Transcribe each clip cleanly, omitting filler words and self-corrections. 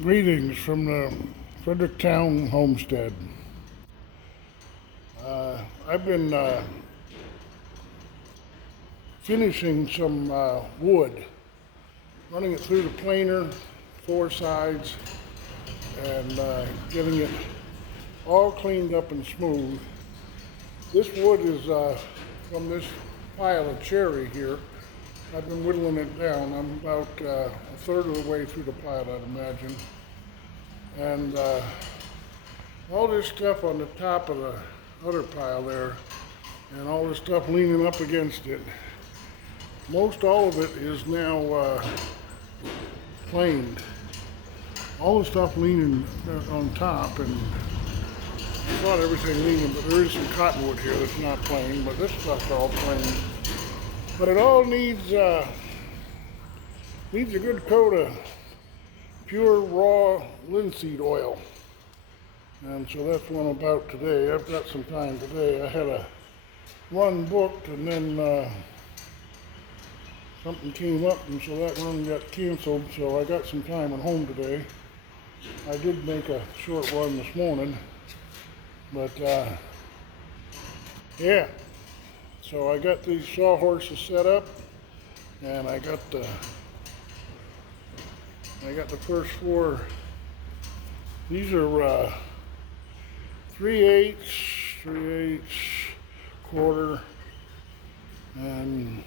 Greetings from the Fredericktown homestead. I've been finishing some wood, running it through the planer, four sides, and getting it all cleaned up and smooth. This wood is from this pile of cherry here. I've been whittling it down. I'm about a third of the way through the pile, I'd imagine. And all this stuff on the top of the other pile there, and all this stuff leaning up against it, most all of it is now planed. All the stuff leaning on top, and I thought everything leaning, but there is some cottonwood here that's not planed, but this stuff's all planed. But it all needs a good coat of pure raw linseed oil. And so that's what I'm about today. I've got some time today. I had a run booked, and then something came up, and so that run got canceled. So I got some time at home today. I did make a short run this morning, but yeah. So I got these sawhorses set up, and I got the first four. These are 3/8, 3/8, quarter, and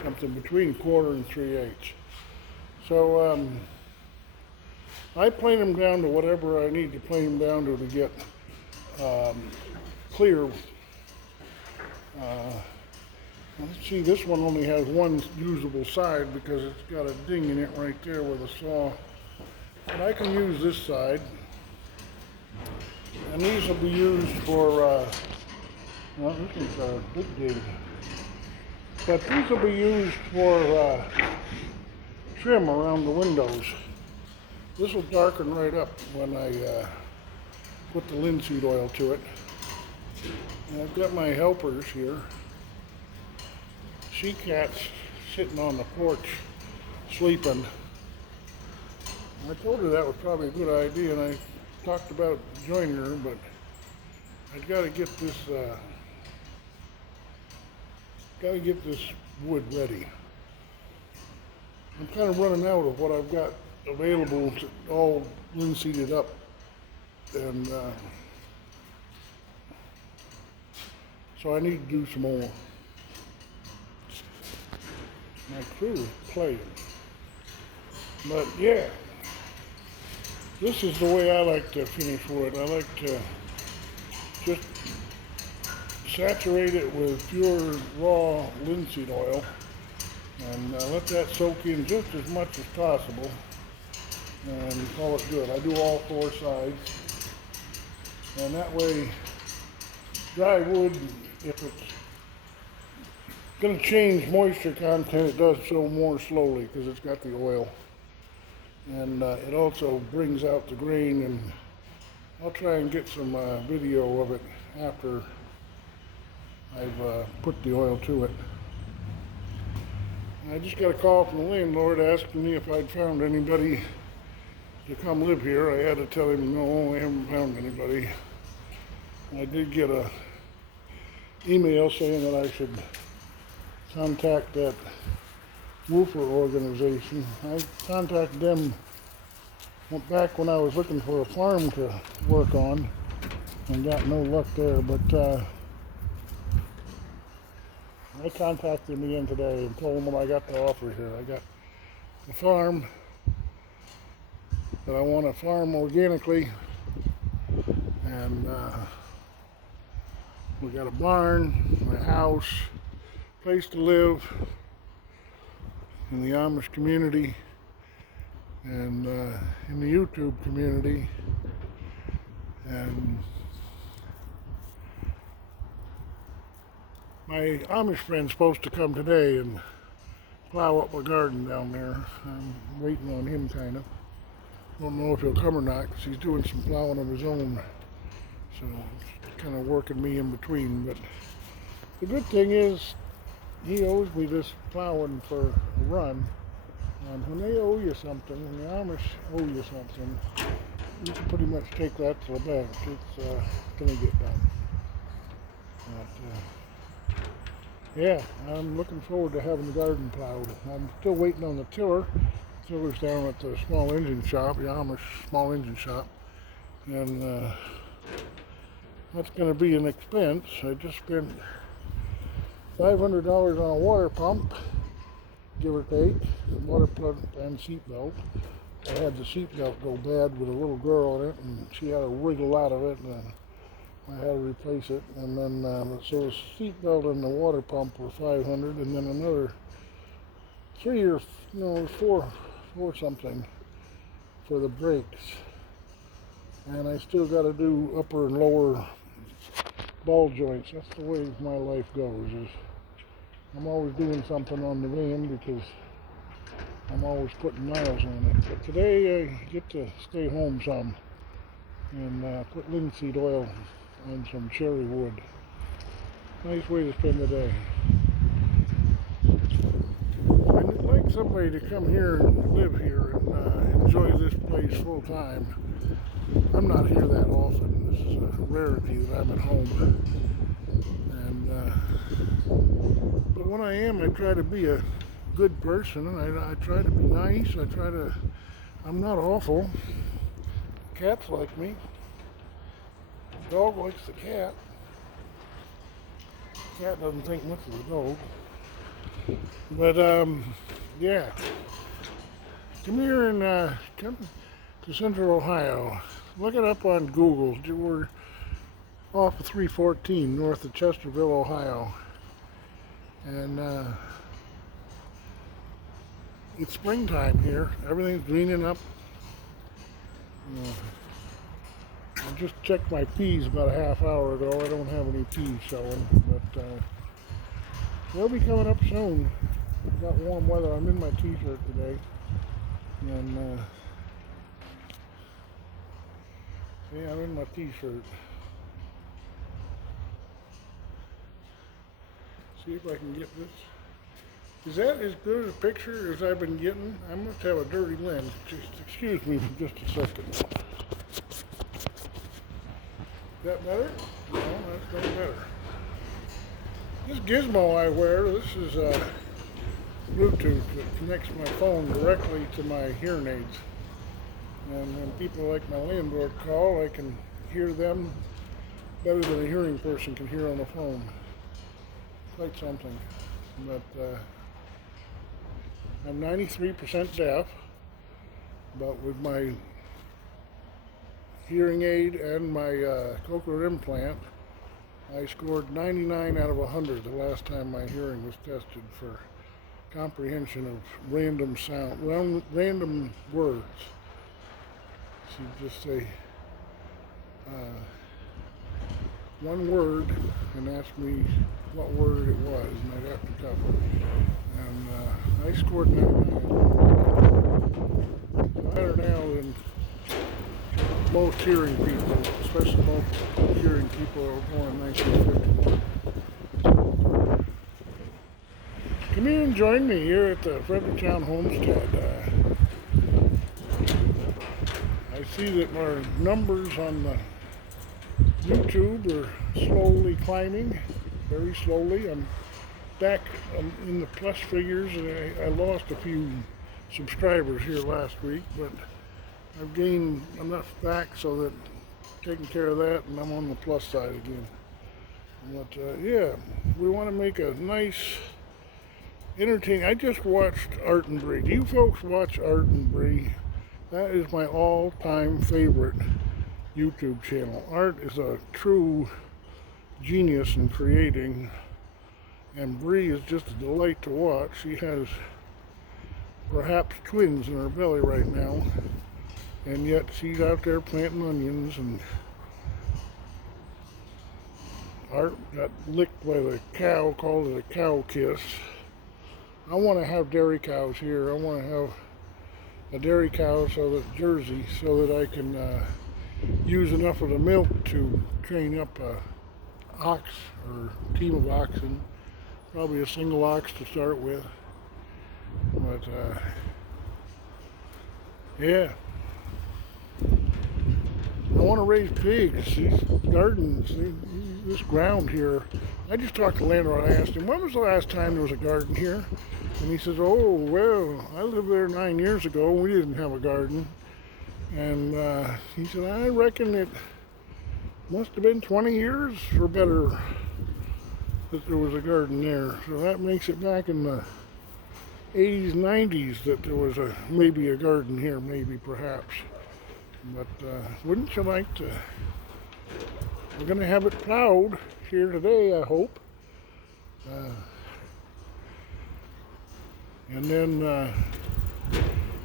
something between quarter and 3/8. So I plane them down to whatever I need to plane them down to get clear. Let's see, this one only has one usable side because it's got a ding in it right there with a saw. But I can use this side. And these will be used for, well, this is a big dig. But these will be used for trim around the windows. This will darken right up when I put the linseed oil to it. And I've got my helpers here. She-cat's sitting on the porch sleeping. I told her that was probably a good idea, and I talked about joining her, but I've got to get this wood ready. I'm kind of running out of what I've got available to all linseeded up, and so I need to do some more. My crew is playing. But yeah, this is the way I like to finish wood. I like to just saturate it with pure raw linseed oil and let that soak in just as much as possible and call it good. I do all four sides, and that way dry wood, if it's going to change moisture content, it does so more slowly because it's got the oil. And it also brings out the grain, and I'll try and get some video of it after I've put the oil to it. I just got a call from the landlord asking me if I'd found anybody to come live here. I had to tell him no, I haven't found anybody. I did get a email saying that I should contact that Woofer organization. I contacted them back when I was looking for a farm to work on and got no luck there, but I contacted them again today and told them what I got to offer here. I got a farm that I want to farm organically, and we got a barn, a house, place to live in the Amish community and in the YouTube community, and my Amish friend's supposed to come today and plow up my garden down there. I'm waiting on him kind of. Don't know if he'll come or not because he's doing some plowing of his own, so it's kind of working me in between. But the good thing is he owes me this plowing for a run, And when they owe you something, when the Amish owe you something, you can pretty much take that to the bank. It's going to get done. But, yeah, I'm looking forward to having the garden plowed. I'm still waiting on the tiller. The tiller's down at the small engine shop, the Amish small engine shop. And that's going to be an expense. I just spent $500 on a water pump, give or take, water pump and seat belt. I had the seat belt go bad with a little girl in it, and she had to wriggle out of it, and I had to replace it. And then, so the seat belt and the water pump were $500, and then another four something for the brakes. And I still got to do upper and lower ball joints. That's the way my life goes. Is I'm always doing something on the van because I'm always putting miles on it. But today I get to stay home some and put linseed oil on some cherry wood. Nice way to spend the day. I'd like somebody to come here and live here and enjoy this place full time. I'm not here that often. This is a rarity that I'm at home. But when I am, I try to be a good person, and I try to be nice. I'm not awful. Cats like me. The dog likes the cat. The cat doesn't think much of the dog. But, yeah. Come here and come to Central Ohio. Look it up on Google. We're off of 314 north of Chesterville, Ohio. And it's springtime here. Everything's greening up. I just checked my peas about a half hour ago. I don't have any peas showing, but they'll be coming up soon. We've got warm weather. I'm in my t-shirt today. And yeah, I'm in my t-shirt. See if I can get this. Is that as good a picture as I've been getting? I must have a dirty lens. Just excuse me for just a second. Is that better? No, that's no better. This gizmo I wear, this is Bluetooth that connects my phone directly to my hearing aids. And when people like my landlord call, I can hear them better than a hearing person can hear on the phone. Quite something. But I'm 93% deaf, but with my hearing aid and my cochlear implant, I scored 99 out of 100 the last time my hearing was tested for comprehension of random sound, random words. So you just say one word and ask me what word it was, and I'd have to cover it. And I scored 99. Better now than most hearing people, especially most hearing people who were born in 1951. Come in and join me here at the Fredericktown Homestead. I see that our numbers on the YouTube are slowly climbing, very slowly. I'm back in the plus figures, and I lost a few subscribers here last week, but I've gained enough back so that taking care of that, and I'm on the plus side again. But yeah, we want to make a nice, entertaining. I just watched Art and Bree. Do you folks watch Art and Bree? That is my all-time favorite YouTube channel. Art is a true genius in creating, and Bree is just a delight to watch. She has perhaps twins in her belly right now, and yet she's out there planting onions. And Art got licked by the cow, called it a cow kiss. I want to have dairy cows here. I want to have a dairy cow Jersey, so that I can use enough of the milk to train up a ox or team of oxen, probably a single ox to start with. But Yeah. I want to raise pigs. These gardens, this ground here. I just talked to the landlord. I asked him, when was the last time there was a garden here? And he says, oh, well, I lived there 9 years ago. We didn't have a garden. And he said, I reckon it must have been 20 years or better that there was a garden there. So that makes it back in the 80s, 90s that there was maybe a garden here, maybe, perhaps. But wouldn't you like to? We're going to have it plowed here today, I hope. And then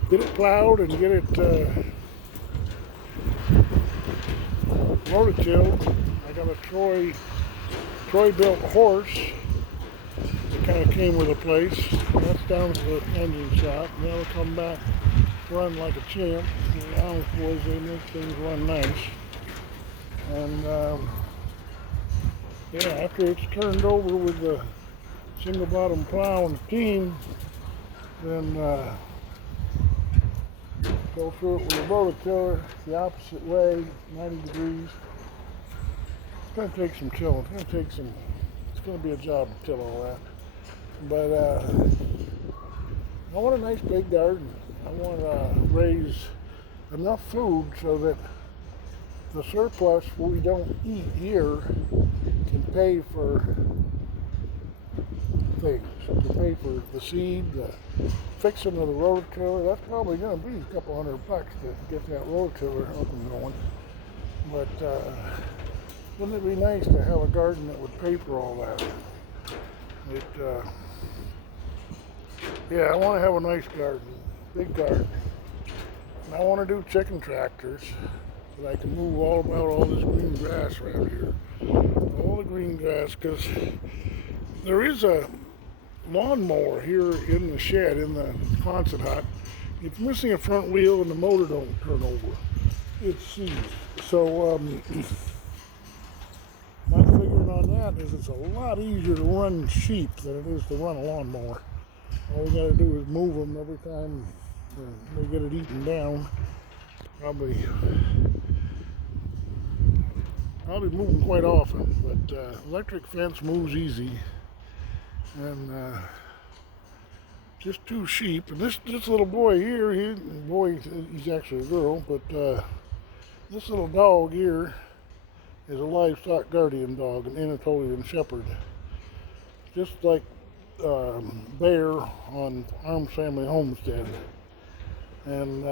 get it plowed and get it rototilled. I got a Troy built horse that kind of came with the place. That's down to the engine shop. And that'll come back, run like a champ. The Amish boys, they make things run nice. And yeah, after it's turned over with the single bottom plow and the team, then go through it with a rototiller the opposite way, 90 degrees. It's going to take some tilling. It's going to be a job to till all that. But I want a nice big garden. I want to raise enough food so that the surplus we don't eat here can pay for things. To pay for the seed, the fixing of the rototiller. That's probably going to be a couple $100 to get that rototiller up and going. But wouldn't it be nice to have a garden that would pay for all that? Yeah, I want to have a nice garden, big garden. And I want to do chicken tractors that I can move all about all this green grass around here. All the green grass, because there is a lawnmower here in the shed, in the Quonset hut. It's missing a front wheel and the motor don't turn over. It's seized. So my figuring on that is it's a lot easier to run sheep than it is to run a lawnmower. All we got to do is move them every time they get it eaten down. Probably move them quite often, but electric fence moves easy. And just 2 sheep. And this little boy here, he's actually a girl, but this little dog here is a livestock guardian dog, an Anatolian Shepherd. Just like Bear on Arms Family Homestead. And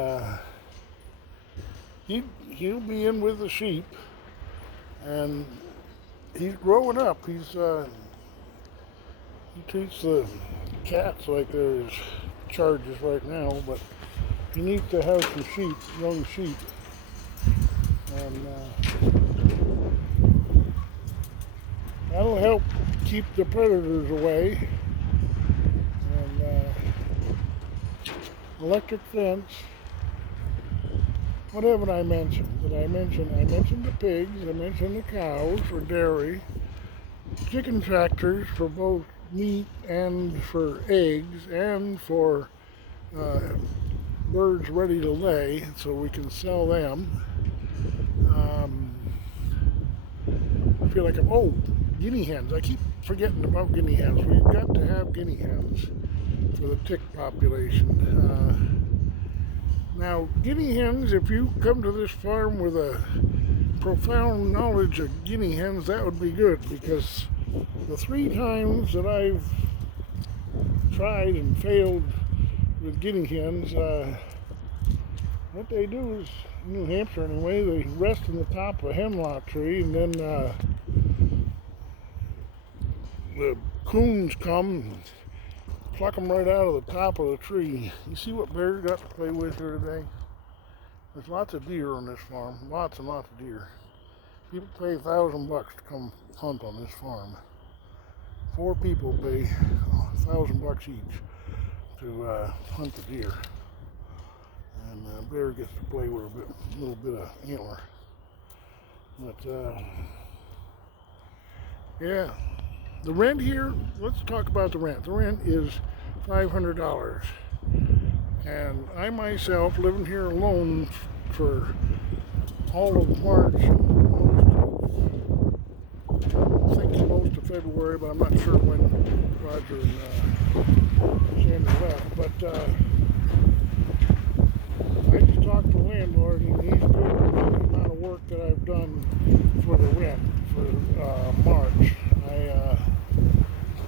he'll be in with the sheep, and he's growing up. He treats the cats like they're his charges right now, but he needs to have some sheep, young sheep. And that'll help keep the predators away. And electric fence. What haven't I mentioned? I mentioned the pigs, I mentioned the cows for dairy, chicken tractors for both meat and for eggs and for birds ready to lay so we can sell them. I feel like guinea hens. I keep forgetting about guinea hens. We've got to have guinea hens for the tick population. Now, guinea hens, if you come to this farm with a profound knowledge of guinea hens, that would be good, because the 3 times that I've tried and failed with guinea hens, what they do is, in New Hampshire anyway, they rest in the top of a hemlock tree, and then the coons come, pluck them right out of the top of the tree. You see what Bear's got to play with here today? There's lots of deer on this farm, lots and lots of deer. People pay $1,000 to come hunt on this farm. 4 people pay $1,000 each to hunt the deer. And Bear gets to play with a little bit of antler. But yeah, the rent here, let's talk about the rent. The rent is $500. And I myself, living here alone for all of March, I'm thinking most of February, but I'm not sure when Roger and Sandra left. But I just talked to the landlord, and he's good with the amount of work that I've done for the rent for March.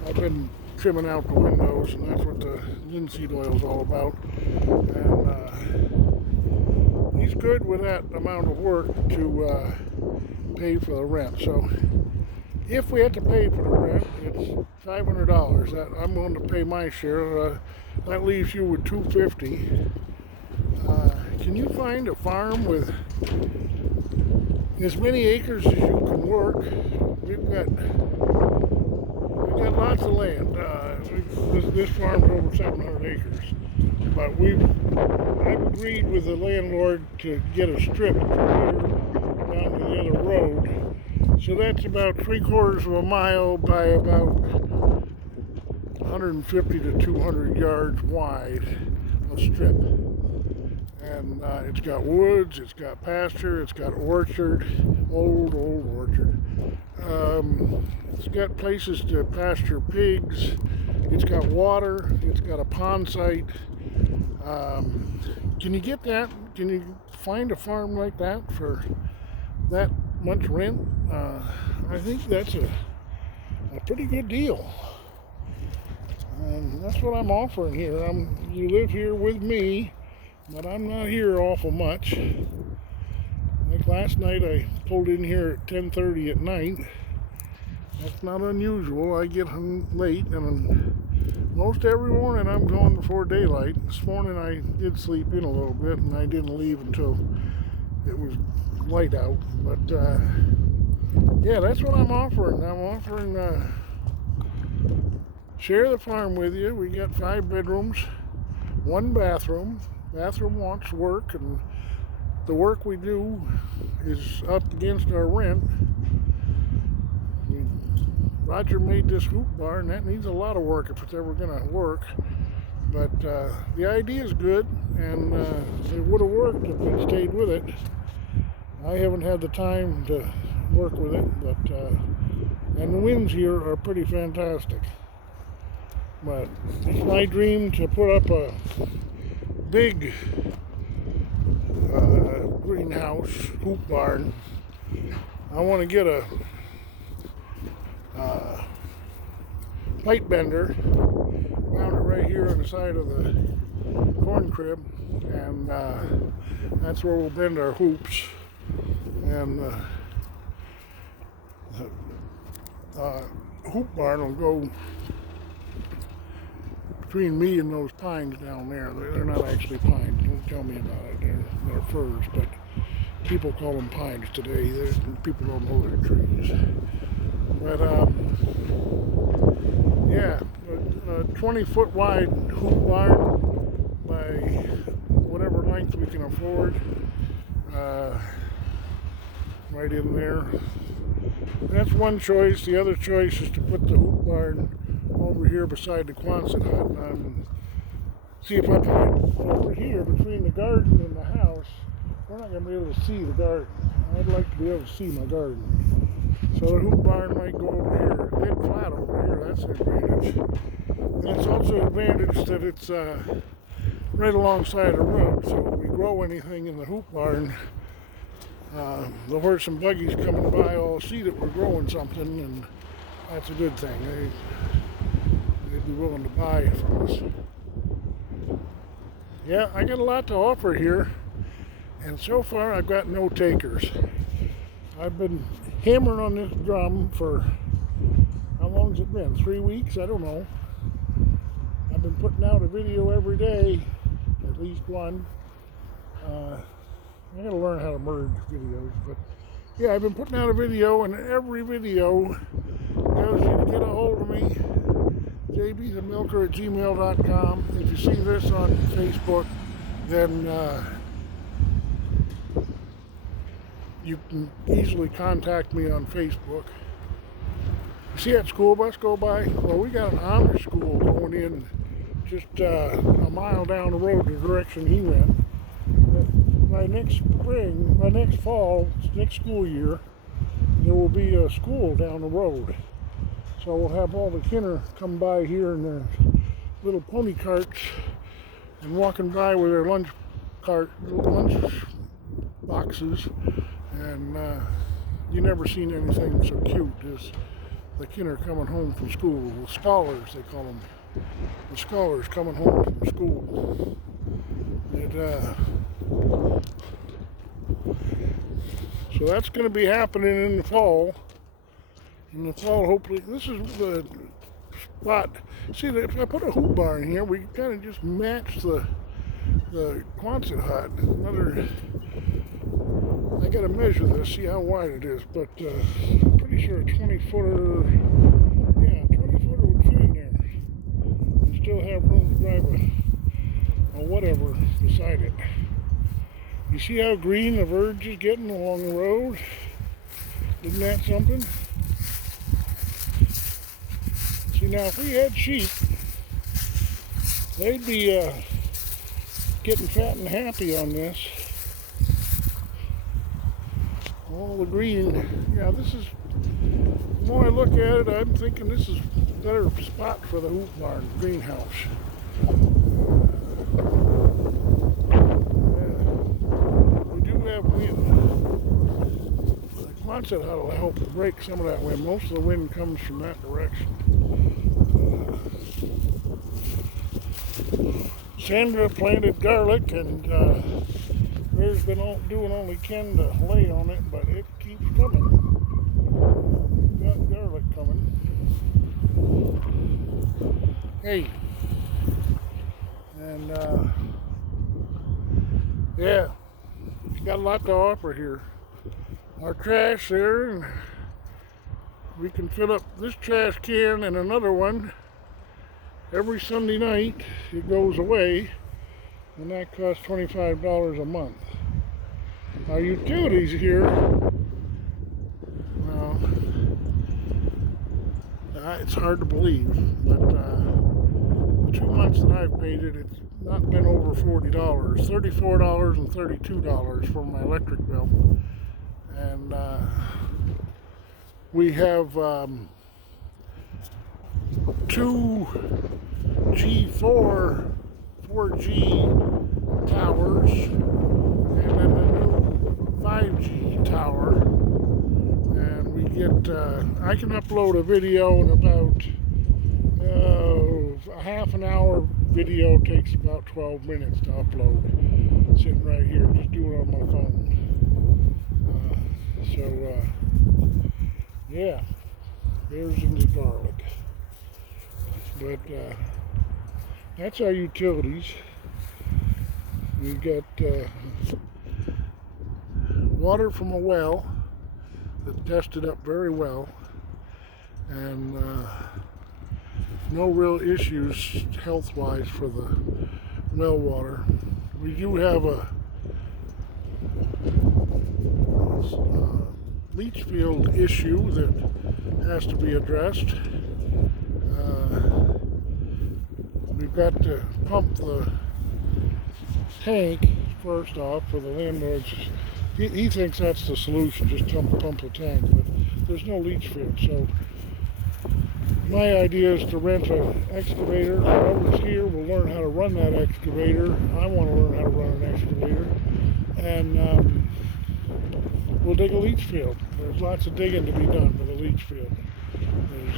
I've been trimming out the windows, and that's what the linseed oil is all about. And he's good with that amount of work to pay for the rent. So if we have to pay for the rent, it's $500 that I'm going to pay my share. That leaves you with $250. Can you find a farm with as many acres as you can work? We've got lots of land. This farm's over 700 acres, but I've agreed with the landlord to get a strip from here down to the other road. So that's about 3/4 of a mile by about 150 to 200 yards wide, a strip. And it's got woods, it's got pasture, it's got orchard, old orchard. It's got places to pasture pigs, it's got water, it's got a pond site. Can you get that? Can you find a farm like that for that much rent? I think that's a pretty good deal. And that's what I'm offering here. You live here with me, but I'm not here awful much. Like last night, I pulled in here at 10:30 at night. That's not unusual. I get home late, and most every morning I'm going before daylight. This morning I did sleep in a little bit, and I didn't leave until it was light out. But yeah, that's what I'm offering. I'm offering share the farm with you. We got 5 bedrooms, 1 bathroom. Bathroom wants work, and the work we do is up against our rent. Roger made this hoop barn. That needs a lot of work if it's ever going to work. But the idea is good, and it would have worked if we'd stayed with it. I haven't had the time to work with it, but and the winds here are pretty fantastic. But it's my dream to put up a big greenhouse hoop barn. I want to get a pipe bender, mount it right here on the side of the corn crib, and that's where we'll bend our hoops. And the hoop barn will go between me and those pines down there. They're not actually pines. Don't tell me about it. They're firs, but people call them pines today. People don't know they're trees. But yeah, a 20-foot wide hoop barn by whatever length we can afford, right in there. That's one choice. The other choice is to put the hoop barn over here beside the Quonset hut. See if I can get over here between the garden and the house. We're not going to be able to see the garden. I'd like to be able to see my garden. So the hoop barn might go over here, dead flat over here. That's an advantage. And it's also an advantage that it's right alongside the road. So if we grow anything in the hoop barn, the horse and buggies coming by all see that we're growing something, and that's a good thing. They'd be willing to buy it from us. Yeah, I got a lot to offer here, and so far I've got no takers. I've been hammering on this drum for, how long's it been? 3 weeks? I don't know. I've been putting out a video every day, at least one. I gotta learn how to merge videos, but yeah, I've been putting out a video, and every video tells you to get a hold of me, Jbthemilker@gmail.com. If you see this on Facebook, then you can easily contact me on Facebook. You see that school bus go by? Well, we got an honor school going in just a mile down the road the direction he went. By next spring, by next fall, next school year, there will be a school down the road. So we'll have all the kinder come by here in their little pony carts and walking by with their lunch boxes, and you never seen anything so cute as the kinder coming home from school. The scholars, they call them. The scholars coming home from school. So that's going to be happening in the fall. In the fall, hopefully, this is the spot. See, if I put a hoop barn here, we kind of just match the Quonset hut. I got to measure this, see how wide it is, but I'm pretty sure a 20-footer, yeah, 20-footer would fit in there. And still have room to drive a whatever beside it. You see how green the verge is getting along the road? Isn't that something? See, now if we had sheep, they'd be getting fat and happy on this. All the green, yeah, this is, the more I look at it, I'm thinking this is a better spot for the hoop barn, greenhouse. We do have wind. The Quonset hut will help break some of that wind. Most of the wind comes from that direction. Sandra planted garlic, and Bear's been doing all he can to lay on it, but it keeps coming. We've got garlic coming. Hey. And yeah, got a lot to offer here. Our trash there, and we can fill up this trash can and another one every Sunday night. It goes away, and that costs $25 a month. Our utilities here, well, it's hard to believe, but the 2 months that I've paid it, it's not been over $40, $34 and $32 for my electric bill. And we have 2 4G towers, and then the new 5G tower, and we get, I can upload a video in about, a half an hour video takes about 12 minutes to upload, sitting right here, just do it on my phone. Yeah, there's the garlic. But that's our utilities. We got water from a well that tested up very well, and no real issues health-wise for the well water. We do have a leach field issue that has to be addressed. We've got to pump the tank first off for the landlords. He thinks that's the solution, just pump the tank, but there's no leach field. So my idea is to rent an excavator. Whoever's here will learn how to run that excavator. I want to learn how to run an excavator, and we'll dig a leach field. There's lots of digging to be done with a leach field. There's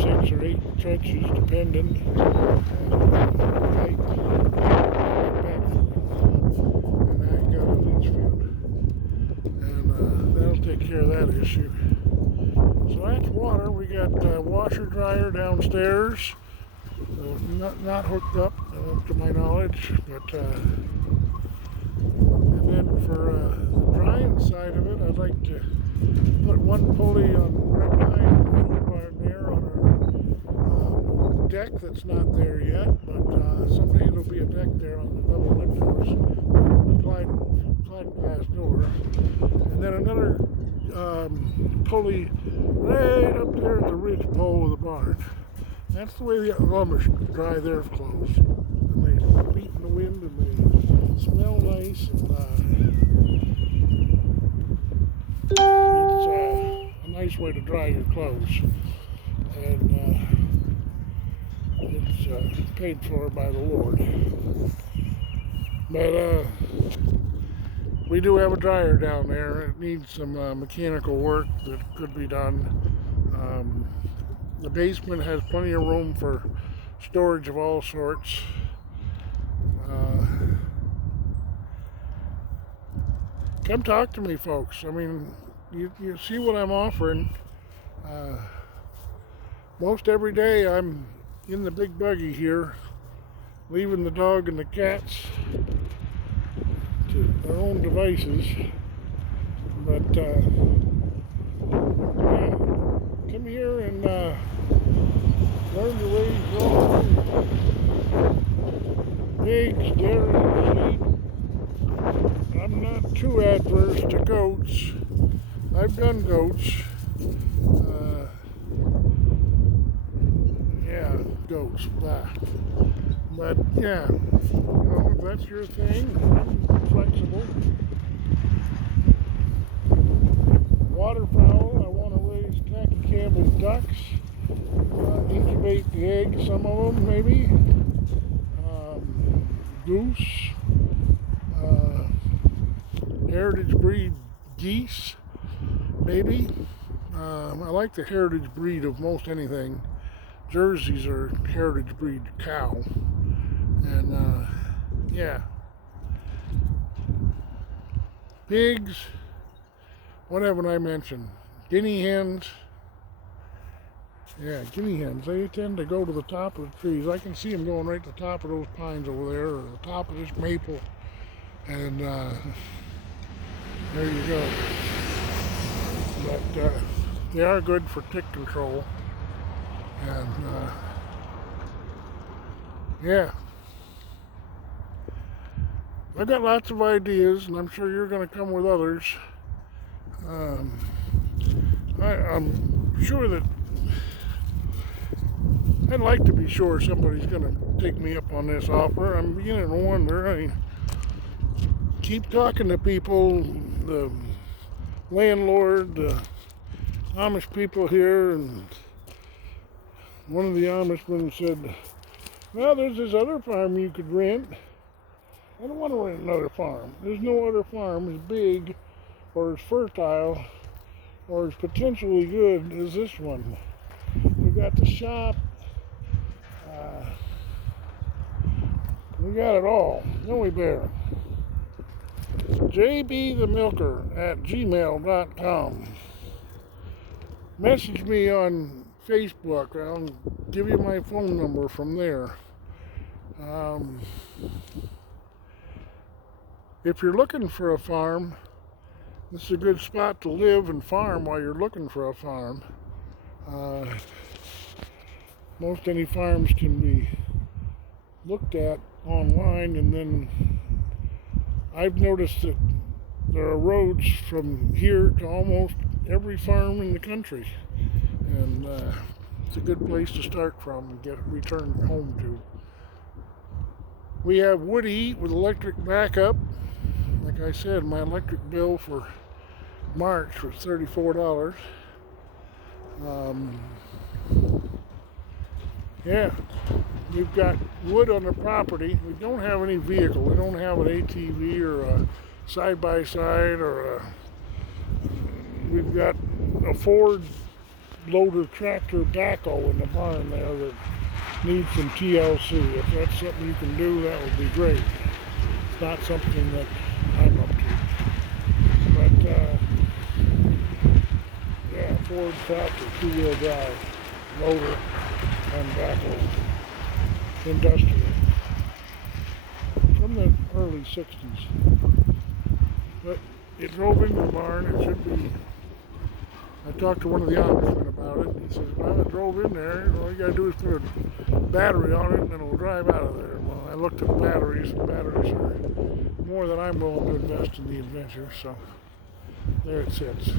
6 or 8 trenches, depending. And I got a leach field, and that'll take care of that issue. So that's water. We got washer dryer downstairs, not hooked up to my knowledge, but and then for the drying side of it, I'd like to put one pulley on right behind the food barn there on our deck that's not there yet, but someday it'll be a deck there on the double windows, the slide glass door, and then another pulley right up there at the ridge pole of the barn. That's the way the Amish dry their clothes. And they beat in the wind and they smell nice. And it's a nice way to dry your clothes. And it's paid for by the Lord. But we do have a dryer down there. It needs some mechanical work that could be done. The basement has plenty of room for storage of all sorts. Come talk to me, folks. I mean, you see what I'm offering. Most every day I'm in the big buggy here, leaving the dog and the cats to their own devices. But yeah, come here and learn to raise your own pigs, dairy, sheep. I'm not too adverse to goats. I've done goats. Yeah, goats. Blah. But yeah, if that's your thing, I'm flexible. Waterfowl, I want to raise khaki Campbell ducks, incubate the eggs, some of them maybe, goose, heritage breed geese, maybe. I like the heritage breed of most anything. Jerseys are heritage breed cow, and yeah, pigs. What haven't I mentioned? Guinea hens. Yeah, guinea hens. They tend to go to the top of the trees. I can see them going right to the top of those pines over there, or the top of this maple. And there you go. But they are good for tick control. And yeah. I've got lots of ideas, and I'm sure you're going to come with others. I'm sure that I'd like to be sure somebody's going to take me up on this offer. I'm beginning to wonder. I keep talking to people, the landlord, the Amish people here, and one of the Amishmen said, well, there's this other farm you could rent. I don't want to rent another farm. There's no other farm as big or as fertile or as potentially good as this one. We got the shop. We got it all. Don't we, Bear? Jbthemilker at gmail.com. Message me on Facebook. I'll give you my phone number from there. If you're looking for a farm, this is a good spot to live and farm while you're looking for a farm. Most any farms can be looked at online, and then I've noticed that there are roads from here to almost every farm in the country, and it's a good place to start from and get returned home to. We have wood heat with electric backup. Like I said, my electric bill for March was $34. Yeah, we've got wood on the property. We don't have any vehicle. We don't have an ATV or a side-by-side or we've got a Ford loader tractor backhoe in the barn there that needs some TLC. If that's something you can do, that would be great. It's not something that I'm up to. But yeah, Ford tractor, two-wheel drive, loader, and backhoe, industrial, from the early 60s. But it drove into the barn. It should be. I talked to one of the Amishmen about it. He says, well, it drove in there. All you got to do is put a battery on it and it'll drive out of there. Well, I looked at the batteries. The batteries are more than I'm willing to invest in the adventure. So there it sits.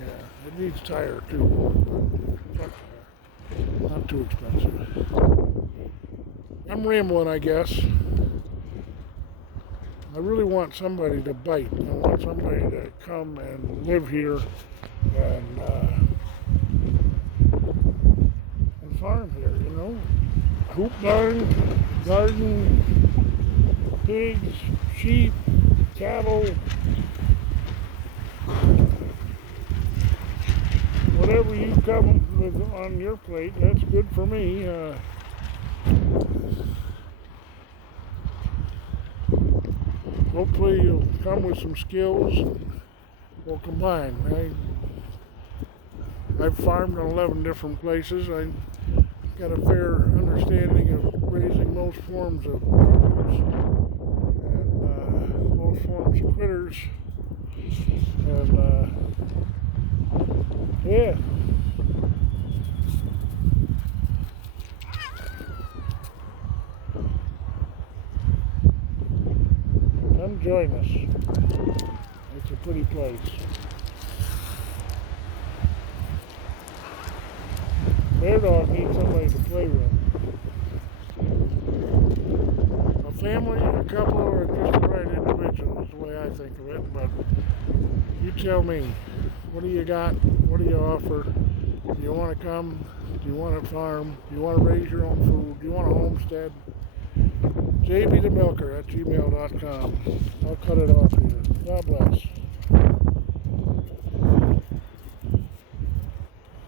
Yeah, it needs tire too. Truck tire. Not too expensive. I'm rambling, I guess. I really want somebody to bite. I want somebody to come and live here and farm here, you know. Hoop garden, pigs, sheep, cattle, whatever you come with on your plate, that's good for me. Hopefully you'll come with some skills and we'll combine. I've farmed in 11 different places. I got a fair understanding of raising most forms of produce and most forms of critters. And yeah. Come join us. It's a pretty place. Bear dog needs somebody to play with. A family, a couple, or just the right individual is the way I think of it. But you tell me, what do you got? What do you offer? Do you want to come? Do you want to farm? Do you want to raise your own food? Do you want a homestead? Jbthemilker at gmail.com. I'll cut it off here. God bless.